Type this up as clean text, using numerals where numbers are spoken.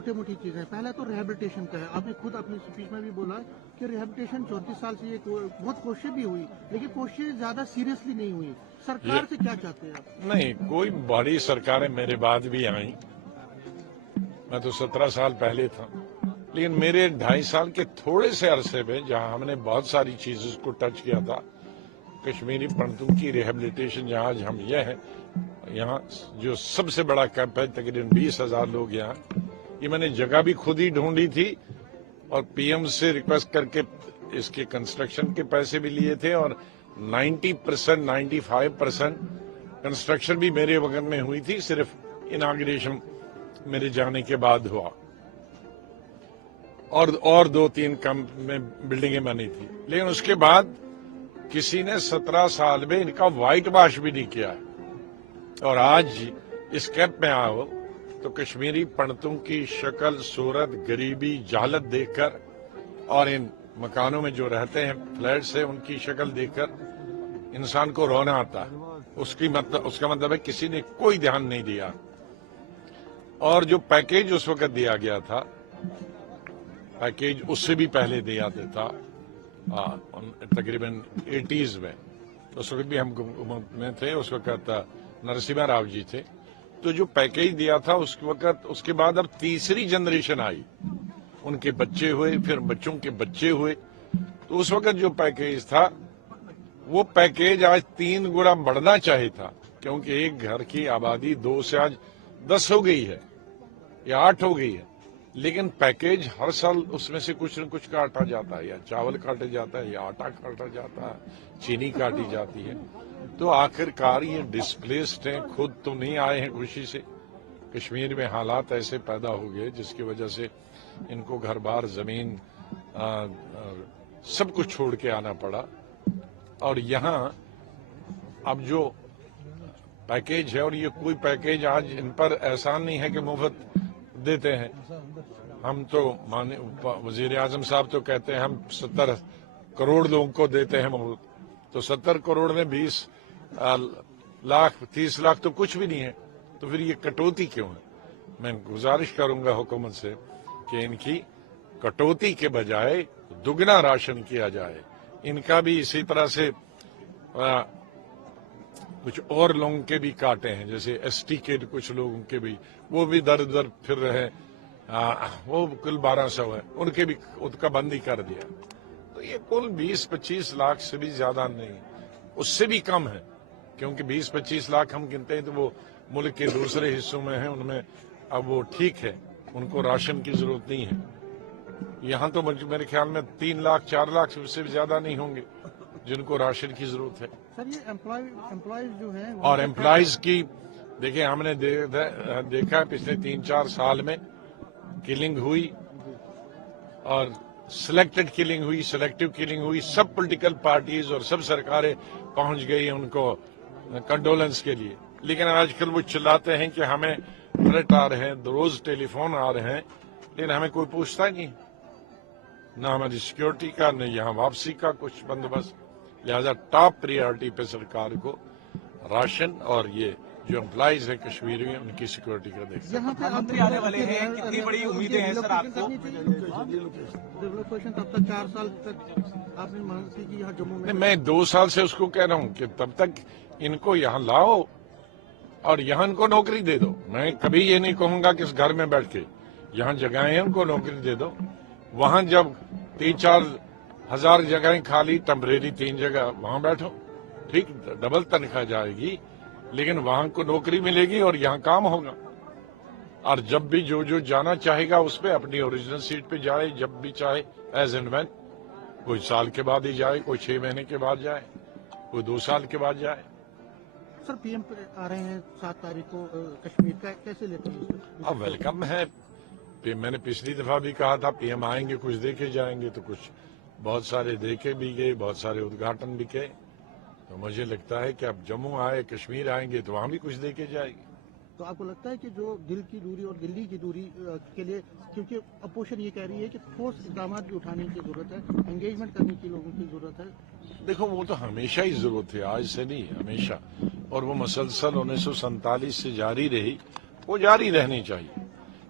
چھوٹی موٹی چیزیں. پہلا تو ریہیبلیٹیشن کا ہے. آپ نے خود اپنی اسپیچ میں بھی بولا کہ ریہیبلیٹیشن 34 سال سے یہ بہت کوششیں بھی ہوئی لیکن کوششیں زیادہ سیریسلی نہیں ہوئی. سرکار سے کیا چاہتے ہیں آپ؟ نہیں، کوئی بڑی سرکاریں میرے بعد بھی آئیں. میں تو 17 سال پہلے تھا، لیکن میرے 2.5 سال کے تھوڑے سے عرصے میں جہاں ہم نے بہت ساری چیزوں کو ٹچ کیا تھا، کشمیری پنڈتوں کی ریہیبلیٹیشن، جہاں آج ہم یہ ہیں، یہاں جو سب سے بڑا کیمپ ہے، تقریباً 20,000 لوگ یہاں. یہ میں نے جگہ بھی خود ہی ڈھونڈی تھی اور پی ایم سے ریکویسٹ کر کے اس کے کنسٹرکشن کے پیسے بھی لیے تھے، اور 90%، 95% کنسٹرکشن بھی میرے وقت میں ہوئی تھی. صرف اناگریشن میرے جانے کے بعد ہوا، اور 2-3 کیمپ میں بلڈنگیں بنی تھی. لیکن اس کے بعد کسی نے 17 سال میں ان کا وائٹ واش بھی نہیں کیا ہے. اور آج اس کیمپ میں آؤ تو کشمیری پنڈتوں کی شکل صورت، غریبی، جہالت دیکھ کر، اور ان مکانوں میں جو رہتے ہیں فلیٹ سے، ان کی شکل دیکھ کر انسان کو رونا آتا ہے. اس کا مطلب ہے کسی نے کوئی دھیان نہیں دیا. اور جو پیکیج اس وقت دیا گیا تھا، پیکیج اس سے بھی پہلے دیا تھا، تقریباً 80s میں. اس وقت بھی ہم حکومت میں تھے، اس وقت نرسمہا راؤ جی تھے. تو جو پیکیج دیا تھا اس وقت، اس کے بعد اب تیسری جنریشن آئی، ان کے بچے ہوئے، پھر بچوں کے بچے ہوئے. تو اس وقت جو پیکیج تھا وہ پیکیج آج 3 گنا بڑھنا چاہیے تھا، کیونکہ ایک گھر کی آبادی 2 سے آج 10 ہو گئی ہے یا 8 ہو گئی ہے. لیکن پیکیج ہر سال اس میں سے کچھ نہ کچھ کاٹا جاتا ہے، یا چاول کاٹا جاتا ہے، یا آٹا کاٹا جاتا ہے، چینی کاٹی جاتی ہے. تو آخر کار یہ ڈسپلیسڈ ہیں، خود تو نہیں آئے ہیں خوشی سے. کشمیر میں حالات ایسے پیدا ہو گئے جس کی وجہ سے ان کو گھر بار، زمین، سب کچھ چھوڑ کے آنا پڑا. اور یہاں اب جو پیکیج ہے، اور یہ کوئی پیکیج آج ان پر احسان نہیں ہے کہ مفت دیتے ہیں. ہم تو وزیر اعظم صاحب تو کہتے ہیں ہم 70 کروڑ لوگوں کو دیتے ہیں مفت. تو 70 کروڑ میں 20 لاکھ 30 لاکھ تو کچھ بھی نہیں ہے. تو پھر یہ کٹوتی کیوں ہے؟ میں گزارش کروں گا حکومت سے کہ ان کی کٹوتی کے بجائے دگنا راشن کیا جائے. ان کا بھی اسی طرح سے کچھ اور لوگوں کے بھی کاٹے ہیں، جیسے ایس ٹی کے کچھ لوگوں کے بھی، وہ بھی در در پھر رہے، وہ کل 1200 ہے، ان کے بھی ان کا بند ہی کر دیا. تو یہ کل 20-25 لاکھ سے بھی زیادہ نہیں، اس سے بھی کم ہے. کیونکہ 20-25 لاکھ ہم گنتے ہیں تو وہ ملک کے دوسرے حصوں میں ہیں، ان میں اب وہ ٹھیک ہے، ان کو راشن کی ضرورت نہیں ہے. یہاں تو میرے خیال میں 3 لاکھ 4 لاکھ سے بھی زیادہ نہیں ہوں گے جن کو راشن کی ضرورت ہے. سر یہ امپلائیز جو ہیں، اور امپلائیز کی دیکھیں، ہم نے دیکھا پچھلے 3-4 سال میں کلنگ ہوئی، اور سلیکٹڈ کلنگ ہوئی، سلیکٹو کلنگ ہوئی. سب پولیٹیکل پارٹیز اور سب سرکاریں پہنچ گئی ان کو کنڈولنس کے لیے. لیکن آج کل وہ چلاتے ہیں کہ ہمیں تھریٹ آ رہے ہیں، روز ٹیلی فون آ رہے ہیں، لیکن ہمیں کوئی پوچھتا ہی نہیں، نہ ہماری سیکیورٹی کا، نہ یہاں واپسی کا کچھ بندوبست. لہذا ٹاپ پریارٹی پہ سرکار کو راشن اور یہ جو امپلائیز ہیں کشمیری میں، ان کی سیکیورٹی کا دیکھنا. یہاں پہ منتری آنے والے ہیں، کتنی بڑی امیدیں ہیں سر آپ کو؟ ریلوکیشن تب تک 4 سال تک آپ نے مانگ کی یہاں جموں میں. میں 2 سال سے اس کو کہہ رہا ہوں کہ تب تک ان کو یہاں لاؤ اور یہاں ان کو نوکری دے دو. میں کبھی یہ نہیں کہوں گا کہ اس گھر میں بیٹھ کے، یہاں جگہیں ہیں ان کو نوکری دے دو. وہاں جب 3-4 ہزار جگہیں خالی، ٹمپریری 3 جگہ، وہاں بیٹھو، ٹھیک، ڈبل تنخواہ جائے گی، لیکن وہاں کو نوکری ملے گی اور یہاں کام ہوگا. اور جب بھی جو جانا چاہے گا اس پہ اپنی اوریجنل سیٹ پہ جائے، جب بھی چاہے، ایز اینڈ وین. کوئی سال کے بعد ہی جائے، کوئی 6 مہینے کے بعد جائے، کوئی 2 سال کے بعد جائے. سر پی ایم آ رہے ہیں 7 تاریخ کو کشمیر کا، کیسے لیتے ہیں؟ اب ویلکم ہے. میں نے پچھلی دفعہ بھی کہا تھا پی ایم آئیں گے، کچھ دے کے جائیں گے، تو کچھ بہت سارے دے کے بھی گئے، بہت سارے ادگھاٹن بھی کیے. تو مجھے لگتا ہے کہ اب جموں آئے، کشمیر آئیں گے تو وہاں بھی کچھ دے کے جائے گی. تو آپ کو لگتا ہے کہ جو دل کی دوری اور دلی کی دوری کے لیے، کیونکہ اپوزیشن یہ کہہ رہی ہے کہ ٹھوس اقدامات بھی اٹھانے کی ضرورت ہے، انگیجمنٹ کرنے کی لوگوں کی ضرورت ہے. دیکھو وہ تو ہمیشہ ہی ضرورت ہے، آج سے نہیں، ہمیشہ. اور وہ مسلسل 1947 سے جاری رہی، وہ جاری رہنی چاہیے.